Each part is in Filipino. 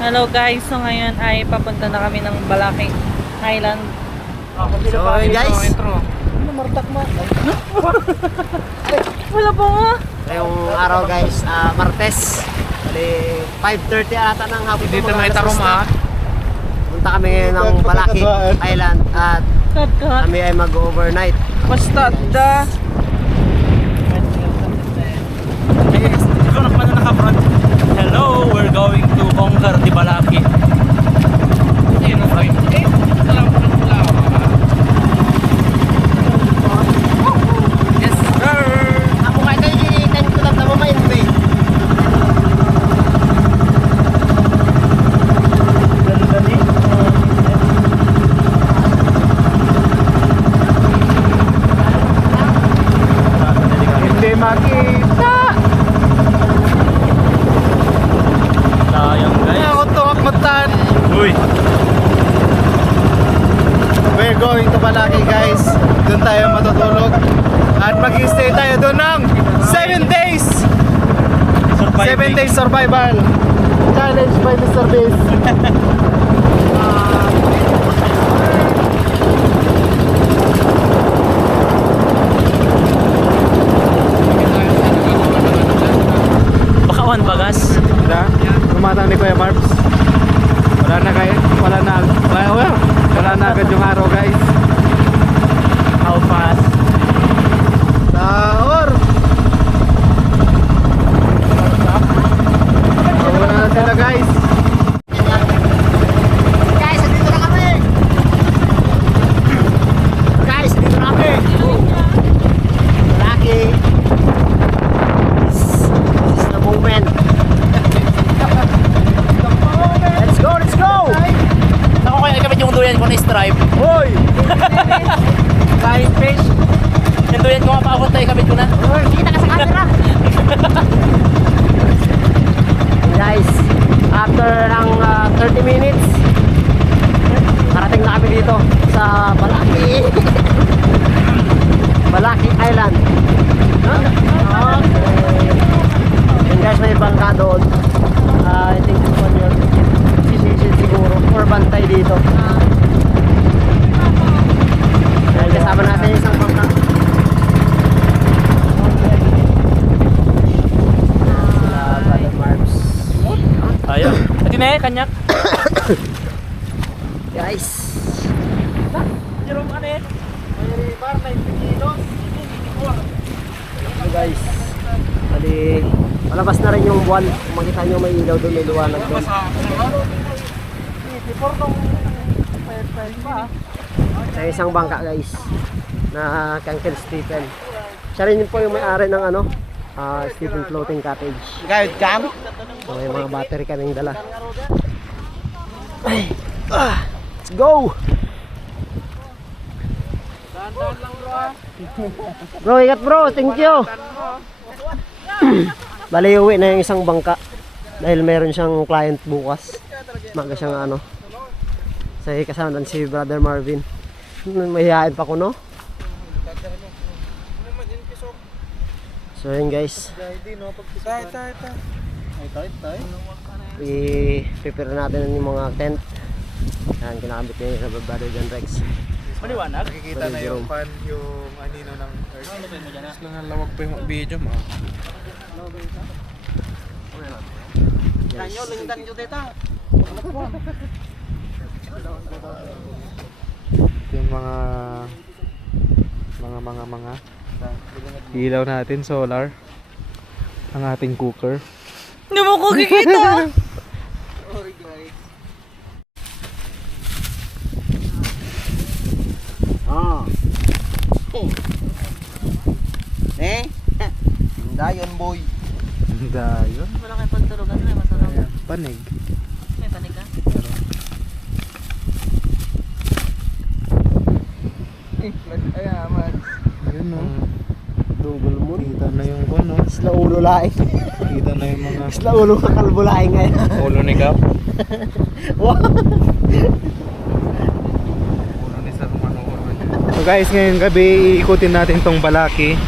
Hello guys, so ngayon ay papunta na kami ng Balaki Island. So guys, Martak mo. Wala pa nga. ngayong araw guys, Martes. Bali 5:30 ata ng hapon. Dito na itarom ha. Punta kami ngayon ng Balaki Island at Cut. kami ay mag-overnight. Basta da. Ikaw na pala naka-front. Hello, we're going to conquer the Balaki. Ayun ang sabi mo. Alam ko ng pula ako. Yes sir! Ako kahit tayo kinikitan ko lang na mamayin ba eh. Dali. Hindi makita. Sayang guys. Ako tumakmatan. Uy! We're going to Balaki guys. Doon tayo matutulog. At mag-stay tayo doon ng 7 days. 7 days survival. Challenge by Mr. Beast. Bakawan bagas. Da, lumatang ni Kuya Marbs. Wala na agad yung araw guys. How fast? Taor! Wala na sila guys. Guys, dito na kami. Guys, dito na kami. Balaki. This is the moment. Let's go! Ako kaya ikamit yung duyan ko na stripe. Hoy! Flying fish. Yung duyan ko nga paabot tayo ikamit ko na. Kita ka sa camera. Guys, after ng 30 minutes, narating na kami dito sa Balaki. Balaki Island. And guys, may bangka doon. I think this one yun. Sisisid siguro. Or bantay dito. Dahil kasama natin isang bangka. Brother Marbs. Ayaw. Ati na eh, kanyak. Guys. Jerome ano eh? So guys. Bali, palabas na rin yung buwan. Kung makita nyo may ilaw doon, may liwanag doon. Sa isang bangka guys na Uncle Stephen. Siya rin po yung may-ari ng ano, Stephen Floating Cottage. Guide cam? So may mga battery kaming dala. Ay, let's go! Bro, ingat bro, thank you. Bali, uwi na yung isang bangka dahil meron siyang client bukas. Maga siyang ano. Sa kasama si Brother Marvin. Mahihain pa ko, no? So yun guys, i-prepare natin yung mga tent. Yan, kinakabit niya sa Brother John Rex. Maliwanag? Nakikita na yung pan, yung anino ng earth. Mas lang ang lawag pa yung video mo. Yung mga ilaw natin, solar. Ang ating cooker. Hindi mo ko kikita. Dayon boy. Dayon. Wala kayong pagtulugan, may masarap. Panig. May panig ka? Ayun no. Double moon. Kita na yung ano. Isla ulo laing. Kita na yung mga Isla ulo kakalbo laing ngayon. Ulo ni Kap. Wow. ulo ni Sir Manolo. So guys, ngayong gabi iikutin natin tong Balaki.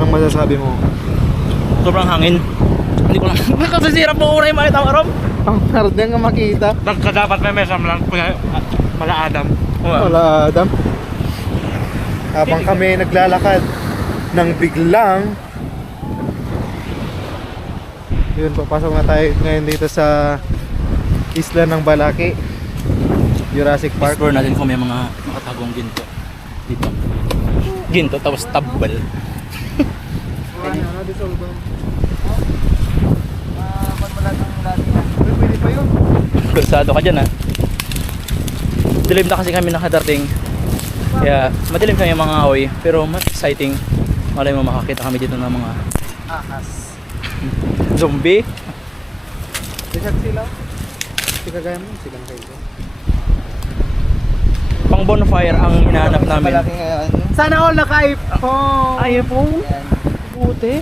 Anong masasabi mo? Sobrang hangin. Hindi ko lang. Nakasisira po uray makita mo Rom. Ang hard nga makita. Dapat may mesam lang. Mala Adam. Wala, Adam. Habang kami naglalakad nang biglang yun, papasok na tayo ngayon dito sa isla ng Balaki, Jurassic Park. Explore natin kung may mga makatagong ginto dito. Ginto tapos tabbal. Pwede pa yun. Kursado ka dyan ha. Dilim na kasi kami nakadating. Kaya madilim kami mga aoy. Pero mas exciting. Malay mo makakita kami dito ng mga Ahas. zombie. Sikat sila. Sikagaya mo, sikat kayo. Pang bonfire ang hinahanap namin. Sana all naka-iPhone. Ay po. Buti.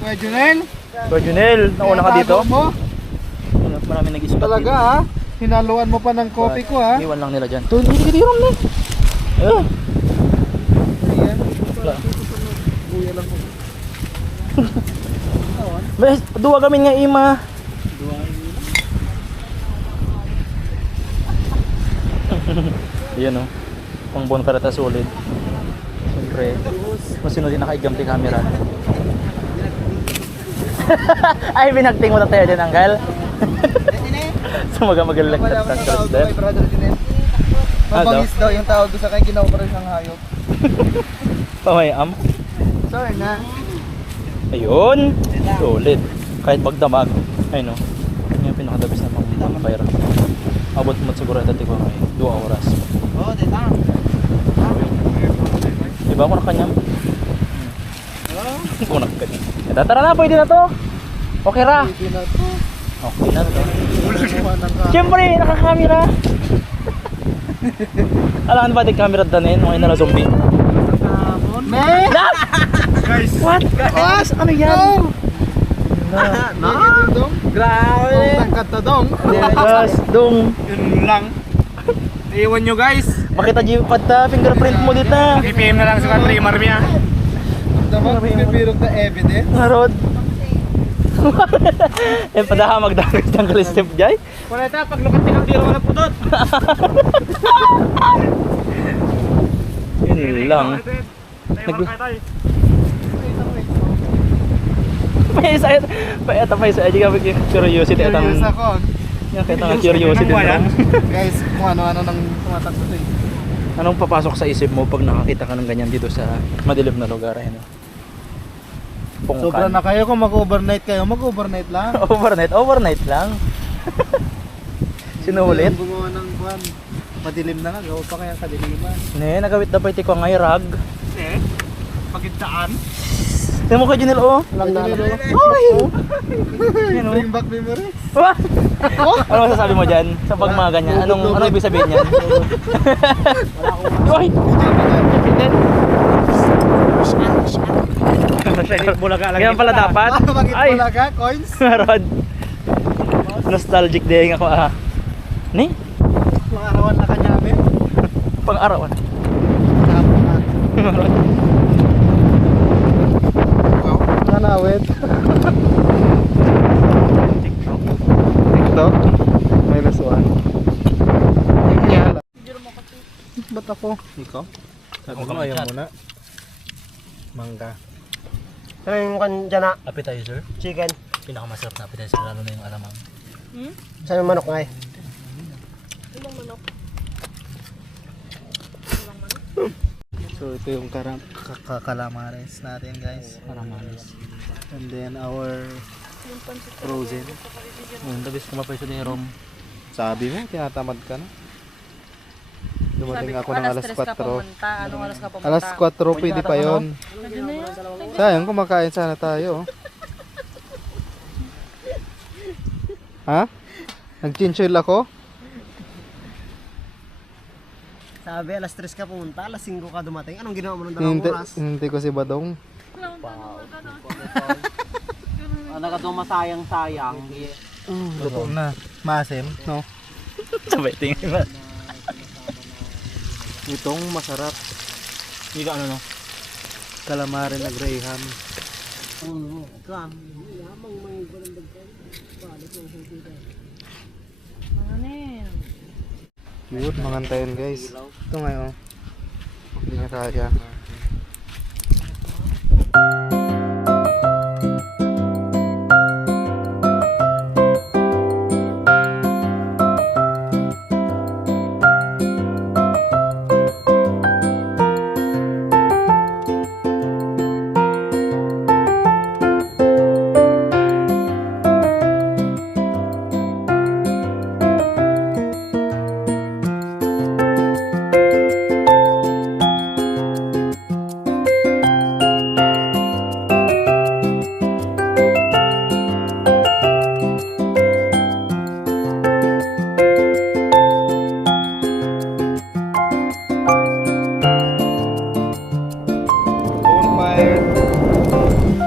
Kuya Junel, Kuya Junel, nauna ka dito? tago mo? Marami nag-isulat Talaga dito. ha? Hinaluan mo pa ng coffee ko ha? Iwan lang nila dyan. Ito, hindi ka dito ron eh. Ayan. Wala. Buya lang ko. Bes, duwa kami nga ima. Yan o. Pang bonfire ta solid. Siyempre, masunod din nakaigamti camera. Ay, binagting mo na tayo dyan, Anggal. Sumaga-magalag na tangkalis dahil. Mabangis daw yung tawag ko sa kanya, ginawa siyang hayop. Pamayam. Sorry na. Ayun. Solid. Kahit magdamag. Ayun o. Yan yung pinakadabis na pang bonfire. Abot mo siguro dati ko ay 2 oras. Oo, dito. Diba ako nakanyam? Ako nakanyam. Tara na, pwede na to. Okay ra. Hindi na to. Okay na to. Kumuha ng Siyempre, nakakamera. Alam ba di camera danin? Mga na zombie. Man! Guys! What? Guys! Ano yan? Grabe! Tangkat na dong. Guys, dong. Yun lang. Iwan nyo guys. Makita pata fingerprint mo dito. PM na lang sa country, Marmia. Dapat pinipirog na evidence. Narod. Eh, padaha magdamit ng kalistip jay. Wala ito, pag lukat tinang diro wala putot. Yun lang. Pa isa aja kami curiosity atang. Curious ako. Yan kita nga curiosity din. Guys, kung ano-ano nang tumatakbo ito eh. Anong papasok sa isip mo pag nakakita ka ng ganyan dito sa madilim na lugar ayun? Sobra na kayo kung mag-overnight kayo, mag-overnight lang. Overnight lang. Sinulit? Gumawa ng buwan. Madilim na nga, gawa pa kaya kadiliman. Ne, nagawit na pa iti ko ngay rag. Eh, pagitaan. Tingnan mo kay Junel oh. Lang na. Ay! Yan oh. Bring back memories. Wah! Ano masasabi mo dyan? Sa pag mga ganyan? Anong ibig sabihin niyan? Uy! Ganyan pala dapat? Bakit Ay! wala ka? Coins? Rod! Nostalgic day nga ako ah. Ni? Mga arawan na kanya namin. Pang-arawan. Tapos na. Wow, nanawit. TikTok? Minus 1. Yan. Ba't ako? Ikaw? Sabi ko ayaw muna. Mangga. Ano yung kan dyan na? Appetizer? Chicken. Pinakamasarap na appetizer lalo na yung alamang. Saan yung manok nga eh? So ito yung calamares natin guys. Paramalis. And then our frozen. Dabis kumapay sa ni Rom. Sabi mo, tinatamad ka na. Dumating ako ng alas 4. Anong oras ka pumunta? Alas 4 pwede pa yun. Sayang, kumakain sana tayo. Ha? Nag-chinchil ako? Sabi, alas 3 ka pumunta, alas 5 ka dumating. Anong ginawa mo ng 2 oras? Hindi ko si Badong. Nakatumasayang-sayang. Totoo na. Maasim, no? Sabay tingin ba? Itong masarap. Hindi ka ano no? Calamari na Graham. Manin. Cute, mangantayin guys. Ito ngayon. Hindi na kaya.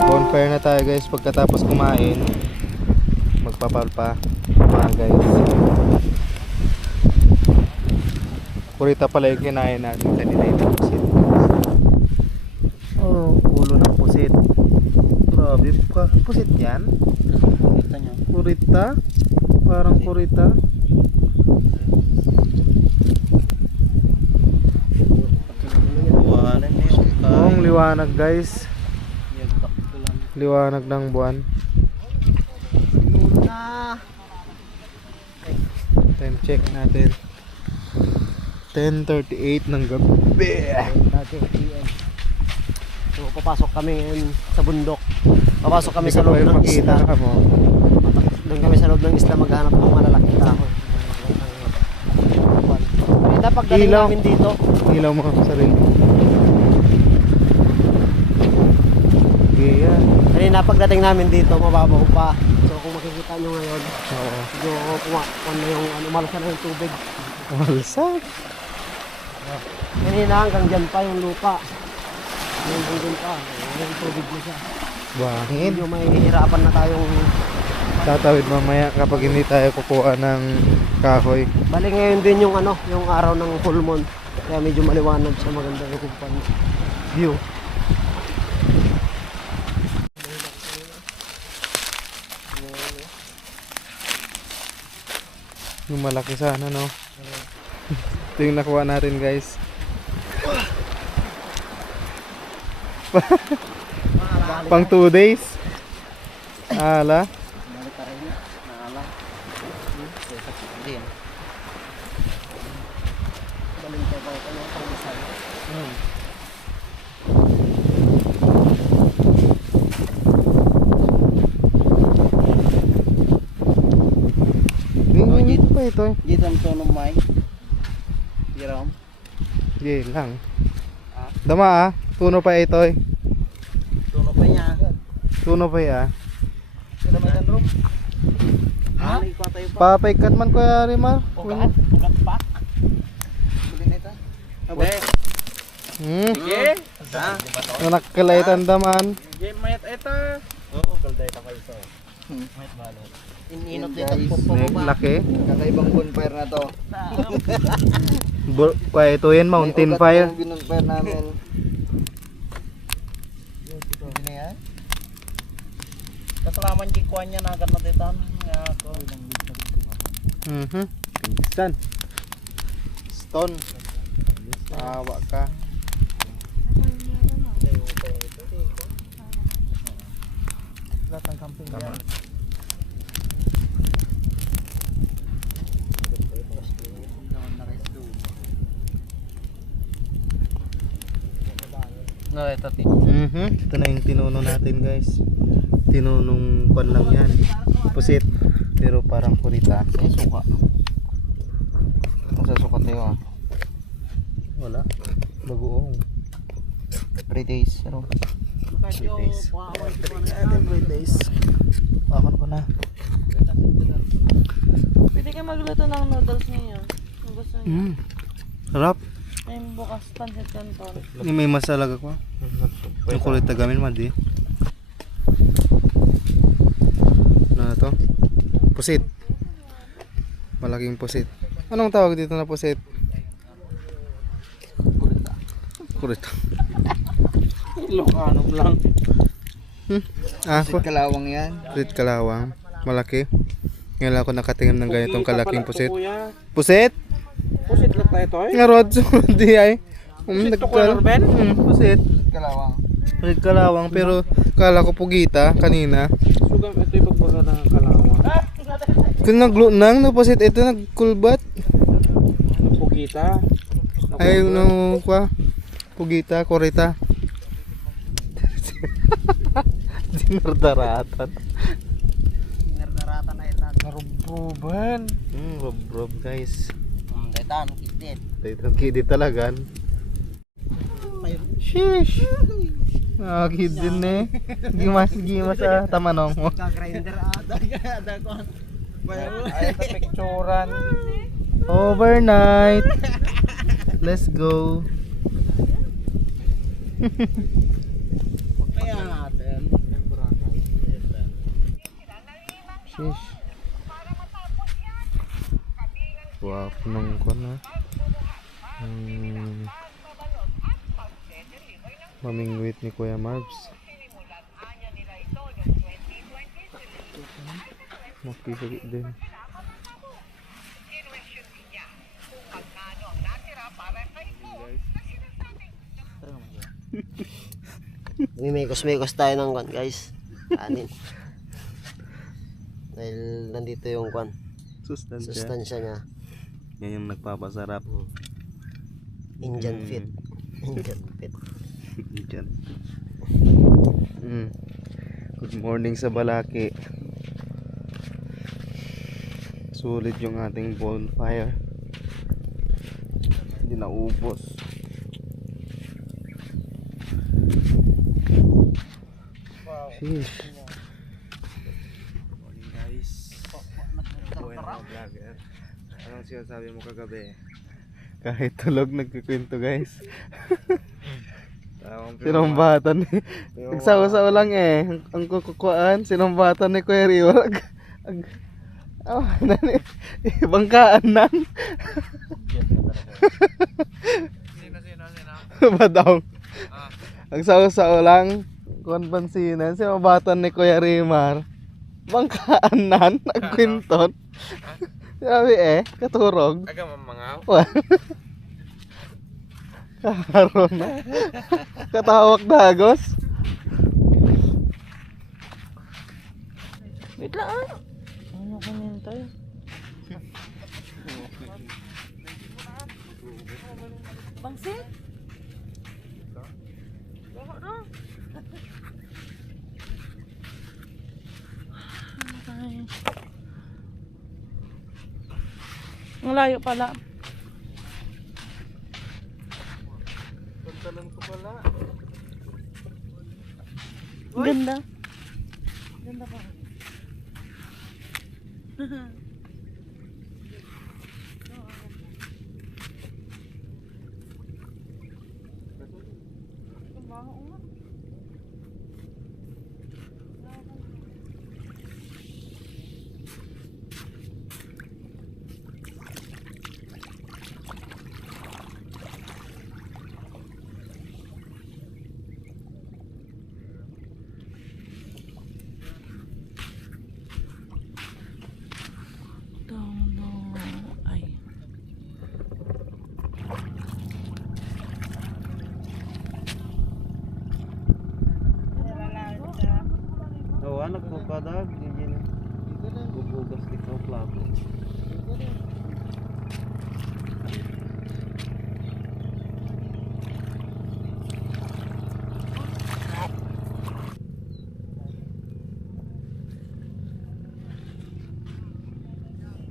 Bonfire na tayo guys. Pagkatapos kumain, magpapalpa mga guys. Kurita pala yung kinain natin kanina yung pusit. Oh, ulo ng pusit. Grabe, pusit yan? Kurita? Parang kurita. Ang liwanag guys. Liwanag ng buwan. Time check natin. 10:38 ng gabi. So papasok kami ngayon sa bundok. Papasok kami sa loob ng isla. Doon kami sa loob ng isla maghanap ng malalaking kahoy. Kaya pagdating Ilaw. namin dito, Ilaw mo sa sarili. Yeah. kanina pagdating namin dito, mababaw pa. So kung makikita nyo ngayon, Oo. medyo kumakon na yung umalasa na yung tubig. Walsak. Kanina hanggang dyan pa yung lupa. Hanggang dyan pa, yung tubig na siya. Bangin. Medyo may hihirapan na tayong, Tatawid mamaya kapag hindi tayo kukuha ng kahoy. bali ngayon din yung yung araw ng full moon. Kaya medyo maliwanag siya, maganda yung view. Yung malaki sana, no? Ito yung nakuha natin, guys. Pang 2 days. Ala. Dito pa ito. Dito ang tono may. Diram. Sige lang. Dama tuno pa ito eh. Tono pa niya. Tuno pa ya. Kada may tanong. Ha? Ko tayo pa. Papaikat man ko yari mar. Ugat pa. Bili nito. Abe. Sige. Anak kalaitan daman. Sige mayat ito. Oo, kalday ta kayo. Mayat balo. Ininot dito po Laki. Kakaibang bonfire na to. Kaya ito yan, mountain fire. Bonfire namin. Hindi na yan. Kasalaman di kuha niya na agad na dito. Pinsan. Stone. Tawa ka. Lahat ng camping yan. No, ito Ito na yung tinuno natin guys. Tinunong kwan lang yan. Pusit. Pero parang kurita. Ay, suka. Sa suka tayo Wala. Bagoong. 3 days. Pero 3 days. 3 days. Bakon ko na. Pwede ka magluto ng noodles ngayon. Kung gusto niyo. Sarap. Ay, bukas pancit canton. May masalaga ko. Yung kulit tagamin madi. Na to? Pusit. Malaking pusit. Anong tawag dito na pusit? Kurita. Ilocano lang. Ako. Kalawang yan. Pusit kalawang. Malaki. Ngayon lang ako nakatingin ng ganitong kalaking pusit. Pusit? Pusit lang tayo to eh. Nga rod. Di ay. Pusit to color, Ben? Pusit. Kalawang. Pusit kalawang. Pero kala ko pugita kanina. Sugam, ito yung pagbaga ng kalawang. Kung naglunang na pusit ito nagkulbat. Pugita. Ay no kwa. Pugita, korita. Dinardaratan. Nardarata na ito. Narubruban. Rob guys. Ito, anong kitit? Ito kidi talagan. Sheesh. Kid din eh. Gimas tamanong mo. Ka-grinder ata. Ay, ito picturean. Overnight. Let's go. Kaya natin. Sheesh. Wow, nung ko na. Mamingwit ni Kuya Marbs. Makisagit din. Mimikos-mikos tayo ng kwan, guys. Kanin. Dahil nandito yung kwan, sustansya niya. Yan yung nagpapasarap. Indian fit. Indian fit. Diyan. Good morning sa Balaki. Sulit yung ating bonfire. Hindi naubos. Sheesh. Morning guys. Buhay na mga vlogger. Anong sinasabi mo kagabi? Kahit tulog nagkikwento guys. Sinumbatan eh. Nagsawa-sawa lang eh. Ang kukuhaan, sinumbatan ni Kuya Rio. Bangkaan nan. Sino? Ba daw? Ang sawa-sawa lang. Kuhan pansinan, sinumbatan ni Kuya Rimar. Bangkaan nan, nagkwinton. Sabi eh, katurog. Aga mamangaw. Karon na. Katawak dagos. Wait lang ah. Ano ka nintay? Bangsit? Baka na. Ano tayo? Ang layo pala. Pantalon ko pala. Ganda. Ganda pa. Ay. Oh, anak ko kadag, hindi na. Bubugas ikaw plato.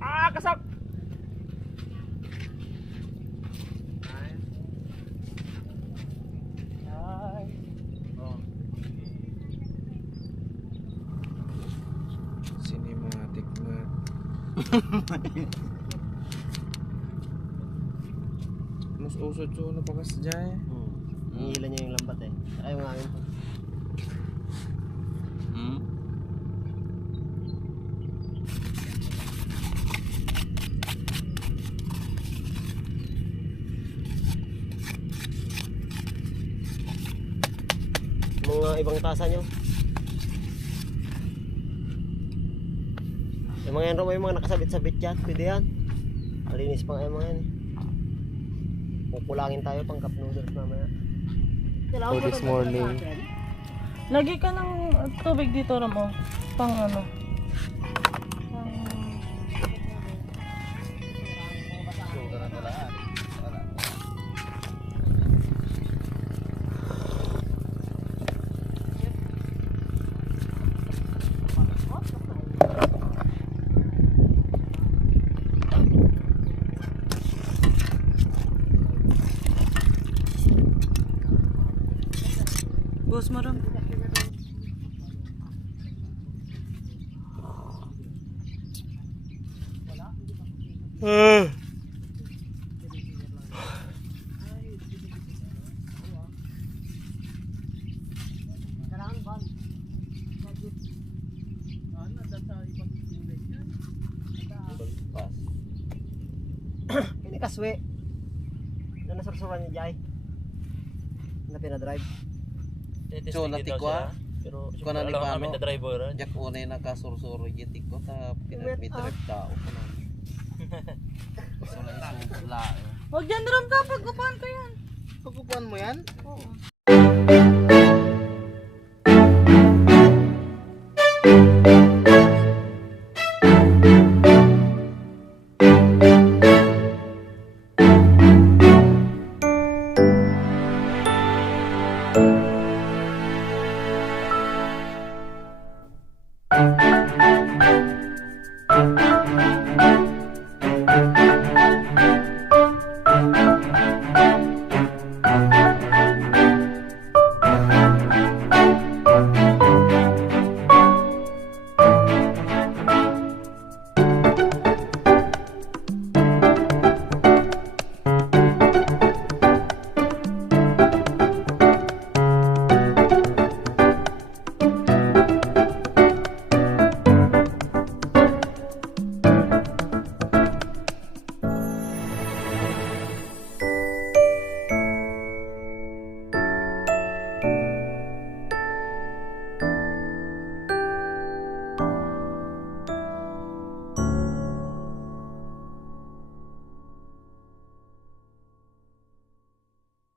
Ah, kasap! Cinematic na. Mas usod so na pakas dyan eh. Hingilan niya yung lambat eh. Ay, yung amin. Mga ibang tasa nyo. Yung mga yan, may mga nakasabit-sabit dyan. Pwede yan. Malinis pa nga yung mga yan. Kukulangin tayo pang cup noodles mamaya. For this morning. Lagi ka ng tubig dito, Ramo. Pang ano. Boss mo rin. Ini kaswe. Na nasursuran ni Jai. Na pinadrive. So, natikwa? Pero, Ko na ni Pano. na driver. Jak unay nakasursuro jitik ko ta pinagmitrip tao ko na. So na isubla. Huwag dyan, Ram, ka. Pagkupahan ko yan. Pagkukuan mo yan? Oo.